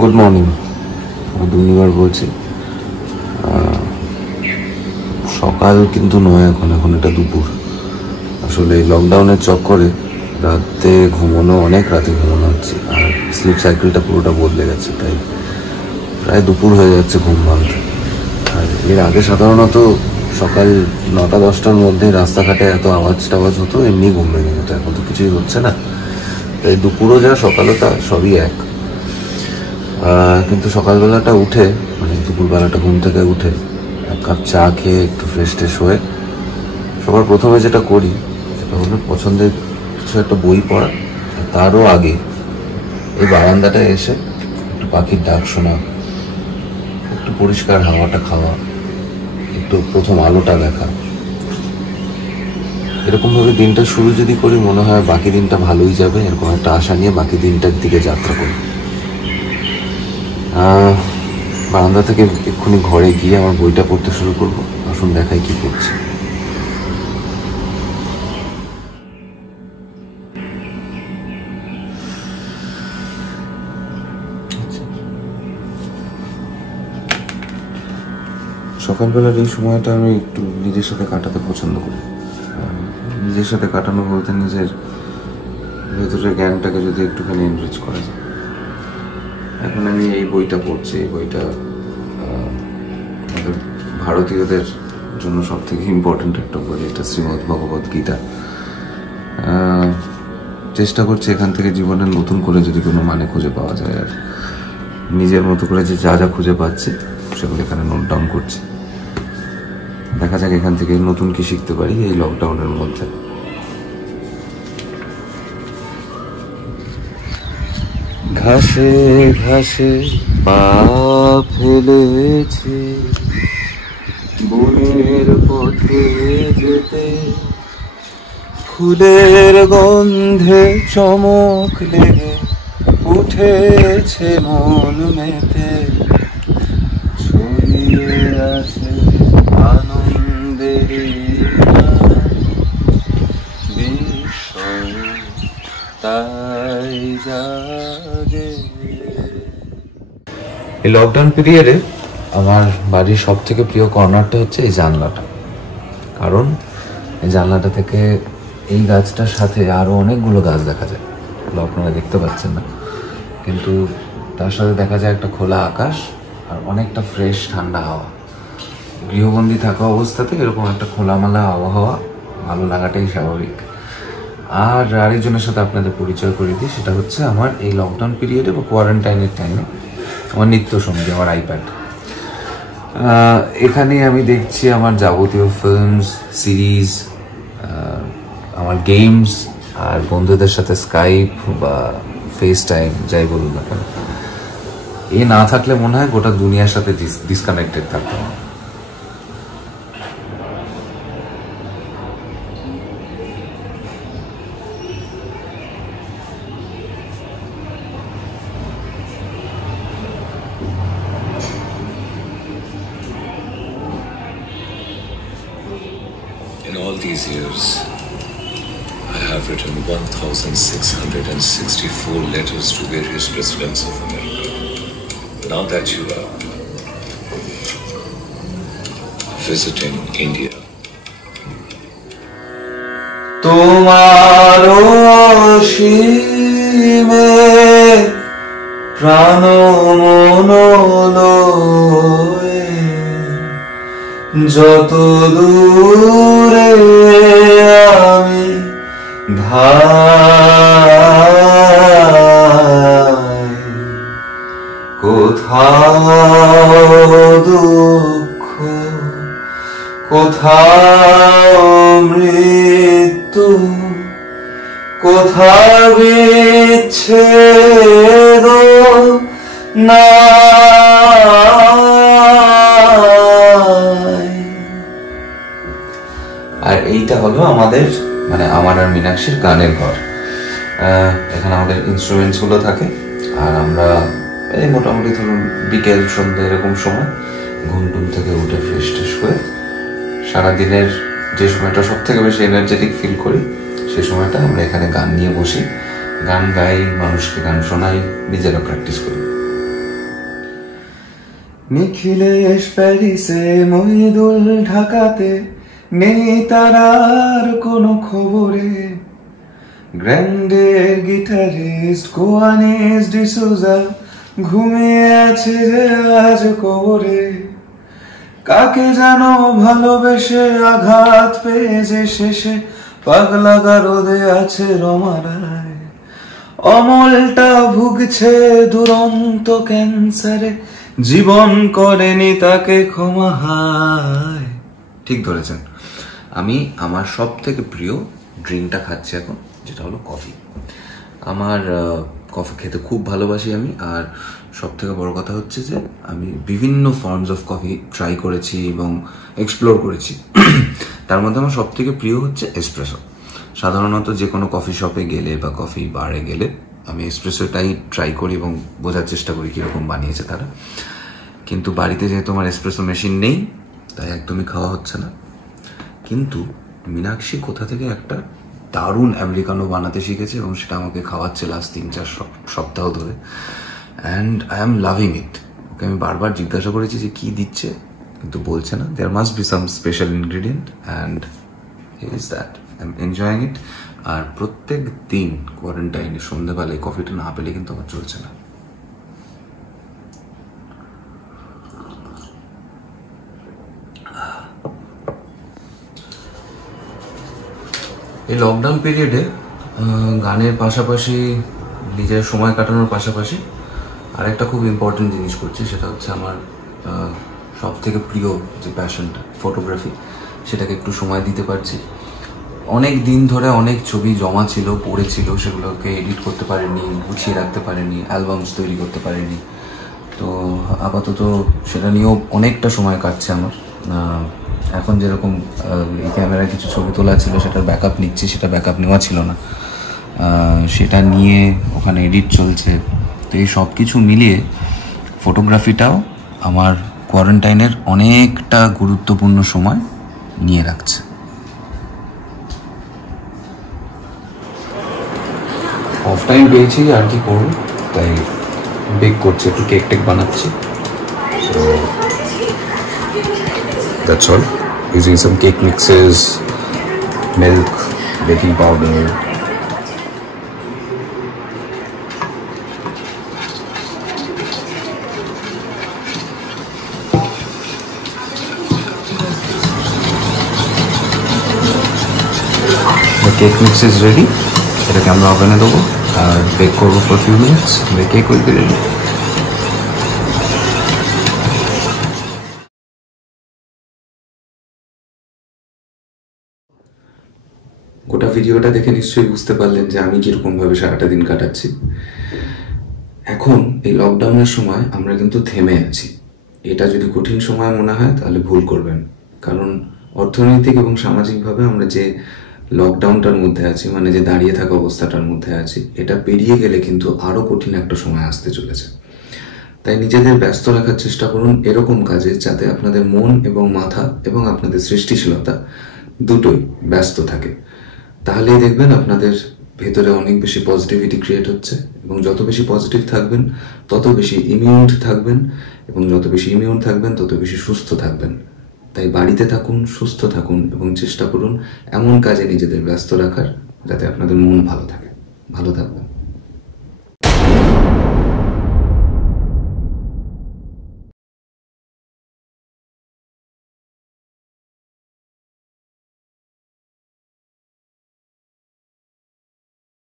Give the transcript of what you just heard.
Good morning. Durnibar বলছি। সকাল কিন্তু নয়, এখন এটা দুপুর। আসলে এই লকডাউনের চক্করে রাতে অনেক রাতে ঘুমানো হচ্ছে, আর স্লিপ সাইকেলটা পুরোটা বদলে গেছে, তাই প্রায় দুপুর হয়ে যাচ্ছে ঘুম ভাঙতে। আর এর আগে সাধারণত সকাল 9টা-10টার মধ্যে রাস্তাঘাটে এত আওয়াজ টাওয়াজ হতো, এমনি ঘুম ভেঙে যেত। এখন তো কিছুই হচ্ছে না, তাই দুপুরও যা সকালও তা সবই এক। কিন্তু সকালবেলাটা উঠে, মানে দুপুরবেলাটা ঘুম থেকে উঠে এক কাপ চা খেয়ে একটু ফ্রেশ ট্রেশ হয়ে সবার প্রথমে যেটা করি সেটা হলো পছন্দের কিছু একটা বই পড়া। তারও আগে এই বারান্দাটায় এসে একটু পাখির ডাক শোনা, একটু পরিষ্কার হাওয়াটা খাওয়া, একটু প্রথম আলোটা দেখা। এরকমভাবে দিনটা শুরু যদি করি, মনে হয় বাকি দিনটা ভালোই যাবে, এরকম একটা আশা নিয়ে বাকি দিনটার দিকে যাত্রা করি। বারান্দা থেকে এক্ষুনি ঘরে গিয়ে আমার বইটা পড়তে শুরু করবো। আসুন দেখাই কি করছি। সকালবেলার এই সময়টা আমি একটু নিজের সাথে কাটাতে পছন্দ করি। নিজের সাথে কাটানো বলতে নিজের ভেতরের জ্ঞানটাকে যদি একটুখানি এনরিচ করা যায়। এখন আমি এই বইটা পড়ছি। এই বইটা আমাদের ভারতীয়দের জন্য সব থেকে ইম্পর্টেন্ট একটা বই। এটা শ্রীমদ্ ভগবত গীতা। চেষ্টা করছি এখান থেকে জীবনের নতুন করে যদি কোনো মানে খুঁজে পাওয়া যায়, আর নিজের মতো করে যে যা যা খুঁজে পাচ্ছি সেগুলো এখানে নোট ডাউন করছি। দেখা যাক এখান থেকে নতুন কি শিখতে পারি এই লকডাউনের মধ্যে। ঘাসে ঘাসে পা ফেলেছি বনের পথে যেতে, ফুলের গন্ধে চমক লেগে উঠেছে মন মেতে, ছড়িয়ে আছে আনন্দের বিস্ময় তাই জাগে। এই লকডাউন পিরিয়ডে আমার বাড়ির সব থেকে প্রিয় কর্নারটা হচ্ছে এই জানলাটা। কারণ এই জানলাটা থেকে এই গাছটার সাথে আরো অনেকগুলো গাছ দেখা যায়। আপনারা দেখতে পাচ্ছেন না, কিন্তু তার সাথে দেখা যায় একটা খোলা আকাশ আর অনেকটা ফ্রেশ ঠান্ডা হাওয়া। গৃহবন্দী থাকা অবস্থাতে এরকম একটা খোলামেলা আবহাওয়া ভালো লাগাটাই স্বাভাবিক। আর আরেকজনের সাথে আপনাদের পরিচয় করে দিই, সেটা হচ্ছে আমার এই লকডাউন পিরিয়ডে বা কোয়ারেন্টাইনের টাইমে আমার নিত্য সঙ্গী, আমার আইপ্যাড। এখানে আমি দেখছি আমার যাবতীয় ফিল্মস, সিরিজ, আমার গেমস, আর বন্ধুদের সাথে স্কাইপ বা ফেস টাইম যাই বলুন না কেন। এ না থাকলে মনে হয় গোটা দুনিয়ার সাথে ডিসকানেক্টেড থাকতাম। In all these years, I have written 1,664 letters to various presidents of America. Now that you are visiting India, তোমারো অসীমে প্রাণ মন লয়ে, যত দূরে আমি ধাই, কোথাও দুঃখ, কোথাও মৃত্যু, কোথাও বিচ্ছেদ না। আর এইটা হলো আমাদের, মানে আমার আর মীনাক্ষীর গানের ঘর। এখানে আমাদের ইনস্ট্রুমেন্টস গুলো থাকে, আর আমরা এই মোটামুটি ধরুন বিকেল সন্ধ্যা এরকম সময় ঘুম টুম থেকে উঠে ফ্রেশ ট্রেশ হয়ে সারাদিনের যে সময়টা সব থেকে বেশি এনার্জেটিক ফিল করি সেই সময়টা আমরা এখানে গান নিয়ে বসি, গান গাই, মানুষকে গান শোনাই, নিজেরা প্র্যাকটিস করি। নিখিলেশ প্যারিসে, মহিদুল ঢাকাতে, নেই তারার কোনো খবরে। গ্র্যান্ডের গিটারিস্ট কোয়ানিস ডিসোজা ঘুমিয়ে আছে যে আজ কবরে। কাকে জানো ভালোবেসে আঘাত পেয়ে যে শেষে পাগলা গারদে আছে রমারায়। অমলটা ভুগছে দুরন্ত ক্যান্সারে, জীবন করেনি তাকে ক্ষমা হায়। ঠিক ধরেছেন, আমি আমার সব থেকে প্রিয় ড্রিঙ্কটা খাচ্ছি এখন, যেটা হলো কফি। আমার কফি খেতে খুব ভালোবাসি আমি। আর সব থেকে বড় কথা হচ্ছে যে আমি বিভিন্ন ফর্মস অফ কফি ট্রাই করেছি এবং এক্সপ্লোর করেছি। তার মধ্যে আমার সব থেকে প্রিয় হচ্ছে এসপ্রেসো। সাধারণত যে কোনো কফি শপে গেলে বা কফি বারে গেলে আমি এসপ্রেসোটাই ট্রাই করি এবং বোঝার চেষ্টা করি কীরকম বানিয়েছে তারা। কিন্তু বাড়িতে যেহেতু আমার এসপ্রেসো মেশিন নেই, তাই একদমই খাওয়া হচ্ছে না। কিন্তু মীনাক্ষী কোথা থেকে একটা দারুণ আমেরিকানো বানাতে শিখেছে এবং সেটা আমাকে খাওয়াচ্ছে লাস্ট 3-4 সপ্তাহ ধরে। And I am loving it. Okay আমি বারবার জিজ্ঞাসা করেছি যে কী দিচ্ছে, কিন্তু বলছে না। There must be some special ingredient and here is that. I am enjoying it. আর প্রত্যেক দিন কোয়ারেন্টাইনে সন্ধ্যেবেলায় কফিটা না পেলে কিন্তু আমার চলছে না। এই লকডাউন পিরিয়ডে গানের পাশাপাশি নিজের সময় কাটানোর পাশাপাশি আরেকটা খুব ইম্পর্টেন্ট জিনিস করছি, সেটা হচ্ছে আমার সব থেকে প্রিয় যে প্যাশনটা ফটোগ্রাফি, সেটাকে একটু সময় দিতে পারছি। অনেক দিন ধরে অনেক ছবি জমা ছিল, পড়েছিল, সেগুলোকে এডিট করতে পারিনি, গুছিয়ে রাখতে পারিনি, অ্যালবামস তৈরি করতে পারিনি। তো আপাতত সেটা নিয়েও অনেকটা সময় কাটছে আমার। এখন যেরকম এই ক্যামেরায় কিছু ছবি তোলা ছিল, সেটার ব্যাকআপ নিচ্ছি, সেটা ব্যাকআপ নেওয়া ছিল না, সেটা নিয়ে ওখানে এডিট চলছে। তো এই সব কিছু মিলিয়ে ফটোগ্রাফিটাও আমার কোয়ারেন্টাইনের অনেকটা গুরুত্বপূর্ণ সময় নিয়ে রাখছে। অফ টাইম পেয়েছি, আর কি করবো, তাই বেক করছি, একটু কেক টেক বানাচ্ছি। So that's all. Using some cake mixes, milk, baking powder. The cake mix is ready. এটাকে আমরা ওভেনে দেবো আর বেক করবো for few minutes. The cake will be ready. গোটা ভিডিওটা দেখে নিশ্চয়ই বুঝতে পারলেন যে আমি কিরকমভাবে সারাটা দিন কাটাচ্ছি। এখন এই লকডাউনের সময় আমরা কিন্তু থেমে আছি। এটা যদি কঠিন সময় মনে হয় তাহলে ভুল করবেন, কারণ অর্থনৈতিক এবং সামাজিকভাবে আমরা যে লকডাউনটার মধ্যে আছি, মানে যে দাঁড়িয়ে থাকা অবস্থাটার মধ্যে আছি, এটা পেরিয়ে গেলে কিন্তু আরও কঠিন একটা সময় আসতে চলেছে। তাই নিজেদের ব্যস্ত রাখার চেষ্টা করুন এরকম কাজে, যাতে আপনাদের মন এবং মাথা এবং আপনাদের সৃষ্টিশীলতা দুটোই ব্যস্ত থাকে। তাহলেই দেখবেন আপনাদের ভেতরে অনেক বেশি পজিটিভিটি ক্রিয়েট হচ্ছে, এবং যত বেশি পজিটিভ থাকবেন তত বেশি ইমিউন থাকবেন, এবং যত বেশি ইমিউন থাকবেন তত বেশি সুস্থ থাকবেন। তাই বাড়িতে থাকুন, সুস্থ থাকুন এবং চেষ্টা করুন এমন কাজে নিজেদের ব্যস্ত রাখার যাতে আপনাদের মন ভালো থাকে। ভালো থাকবেন।